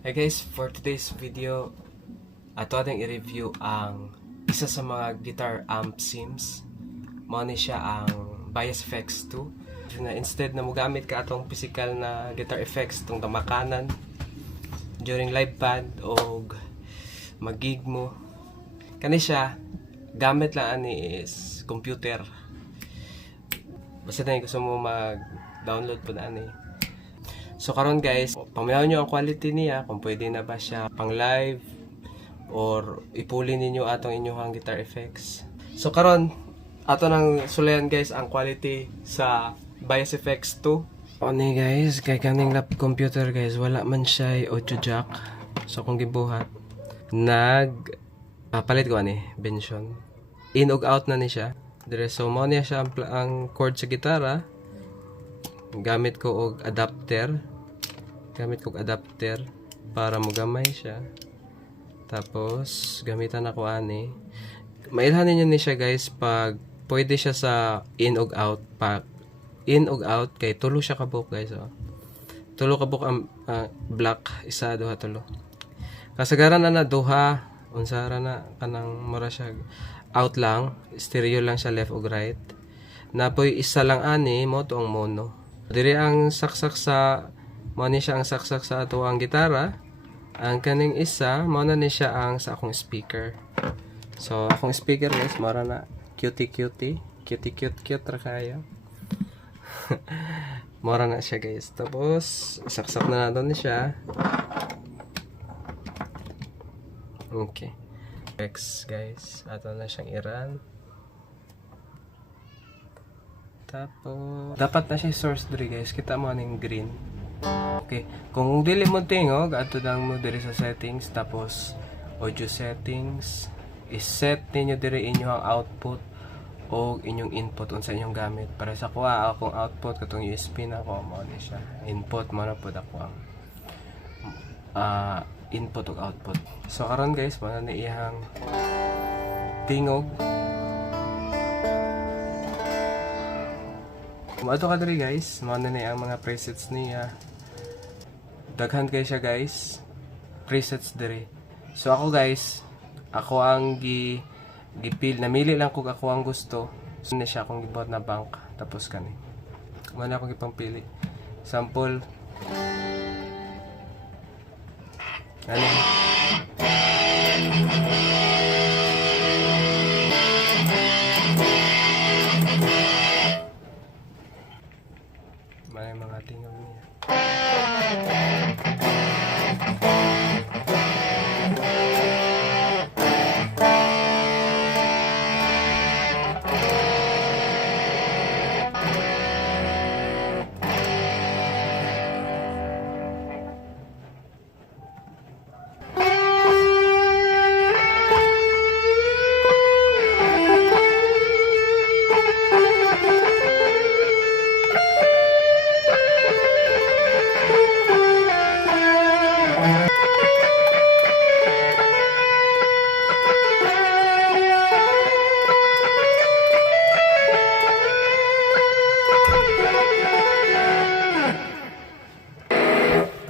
Hey guys, for today's video, ato ating i-review ang isa sa mga guitar amp sims. Mao ni siya ang Bias FX 2. Na instead na mogamit ka atong physical na guitar effects tong damakanan during live band o mag-gig mo, kani siya gamit lang ani is computer. Basta na gusto mo mag-download po na ani. So karon guys, pamayaw nyo ang quality niya kung pwede na ba siya pang live or ipuli ninyo atong inyong guitar effects. So karon ato nang sulayan guys ang quality sa Bias FX 2. O ni guys, kay kaning lap computer guys, wala man siya audio jack. So kung gibuhat, palit ko ani benson. In ug out na ni siya. Dire so mo niya siya ang chord sa gitara. Gamit ko og adapter para mogamay siya. Tapos gamitan ako ani. Mailhan ninyo ni siya guys pag pwede siya sa in ug out. Pag in ug out kay tulo siya kabuk guys. Oh. Tulo kabuk ang black, isa duha tulo. Kasagaran na duha, unsara na kanang mura siya out lang, stereo lang siya left ug right. Napoy isa lang ani mo to ang mono. Diri ang saksak sa mao ni siya ang saksak sa ato ang gitara. Ang kaning isa mao na ni siya ang sa akong speaker. So akong speaker guys mara na cute ra kayo. Mara na siya guys. Tapos saksak na natin ni siya. Okay. Next guys, ato na siyang iran. Tapos dapat na siya source diri guys. Kita mo ning green. Okay, kung dili mo tingog, ato lang mo diri sa settings, tapos audio settings, i-set ninyo diri inyong output o inyong input unsa inyong gamit. Para sa kuha akong output katong USB na ko mo ni siya. Input mo na pud ako ang input ug output. So karon guys, mo na iyang tingog. Kung ato ka diri guys, mo na ang mga presets niya. Daghan kay siya guys. Presets diri. So ako guys, ako ang namili lang kung ako ang gusto. So na siya akong gibuhat na bank. Tapos kani. Mo na akong ipampili. Sample. Ano? May mga tingog niya.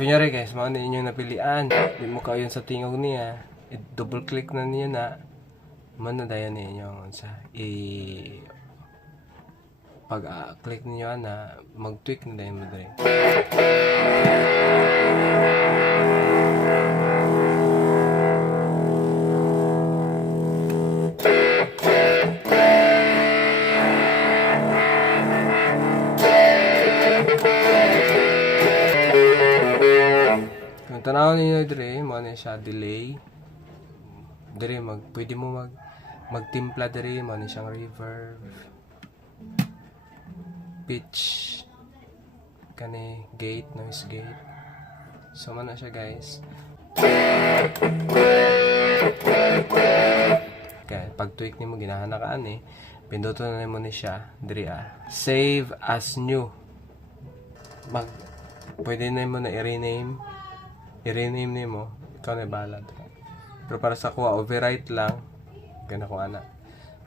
Kunyari guys, mga na inyong napilian. Di mo kayo sa tingog niya. I-double click na niya na. Man na dayan ninyo. Pag-click niyo na, mag-tweak na dayan mo dali. Tanaw niyo dire mo na siya delay. Dire pwede mo magtimpla dire mo na siyang reverb, pitch, kani gate, noise gate. So man na siya guys. Okay, pag tweak nimo ginahana ka ani, pinduton na mo ni siya dire save as new. Pwede na mo na i-rename nimo, ikaw na balad. Pero para sa kuha, overwrite lang. Kaya ko ana.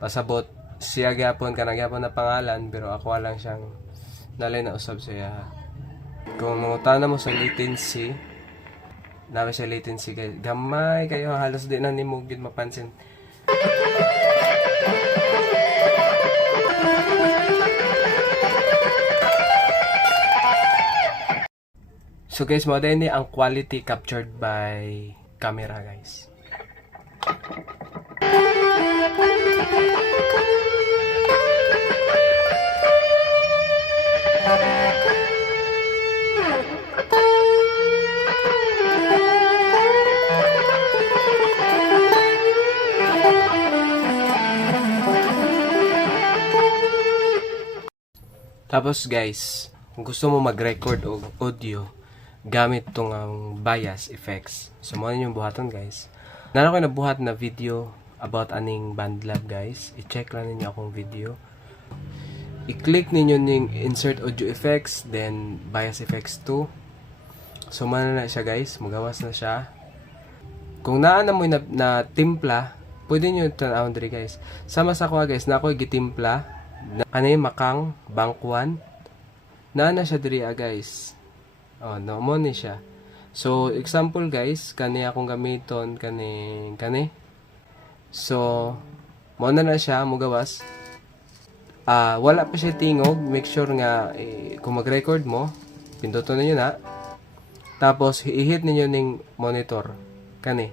Pasabot, siya gyapon ka nagyapon na pangalan, pero ako lang siyang nalay na usab siya. Kung mangutana mo sa latency, Namin siya latency guys. Gamay kayo, halos di na ni mo gid mapansin. So guys, mo din ang quality captured by camera guys. Tapos guys, kung gusto mo mag-record o audio gamit tong bias effects. So mo yung buhaton guys. Nara ko nabuhat na video about aning BandLab guys. I-check lang ninyo akong video. I-click ninyo ning insert audio effects, then bias effects 2. So mana na siya guys, magawas na siya. Kung naa na mo na timpla, pwede nyo tanawon diri guys. Sama sa ko guys, na ako gitimpla na kanay makang bank 1. Na siya diri guys. Oh, no mo ni siya. So example guys, kani akong gamiton kani. So mo na siya mugawas. Wala pa siya tingog, make sure nga kung mag-record mo, pinduton niyo na. Tapos i-hit niyo ning monitor kani.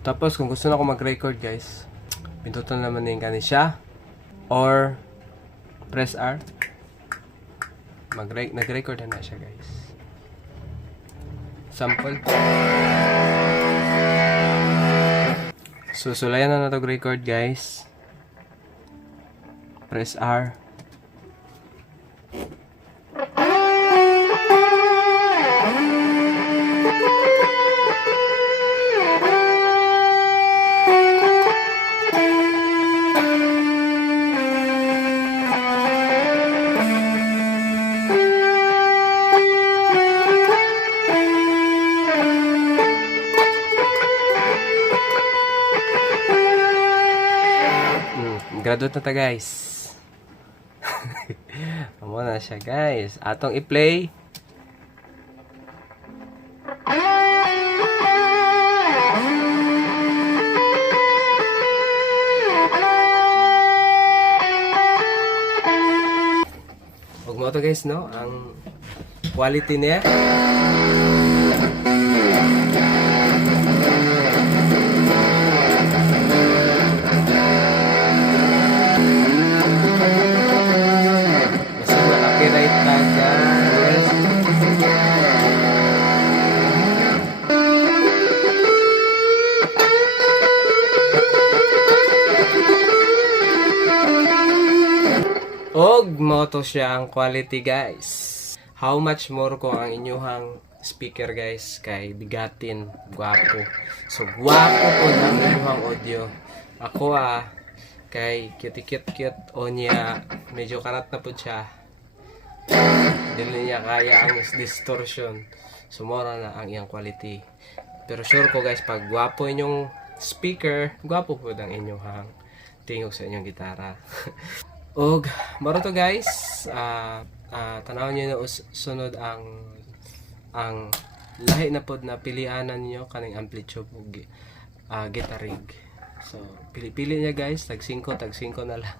Tapos kung gusto na ako mag-record guys, pindutan naman din kani siya or press R. Nag-record na siya guys. Sample. So sulayan na to record guys. Press R. Graduate na ta guys. Amo na siya guys. Atong i-play. Huwag mo to guys no, ang quality niya. Og moto siya ang quality guys. How much more ko ang inyuhang speaker guys kay bigatin, guwapo. So guwapo po ang inyuhang audio. Ako kay cute o niya medyo karat na po siya. Dili niya kaya ang distortion. Sumora na ang iyang quality. Pero sure ko guys, pag guwapo inyong speaker, guwapo po ang inyuhang tingog sa inyong gitara. Og maro to guys, tanawon niyo na sunod ang lahi na pod na pilianan niyo kaning amplitude ug guitar rig. So pili-pili niya guys, tag 5 na lang.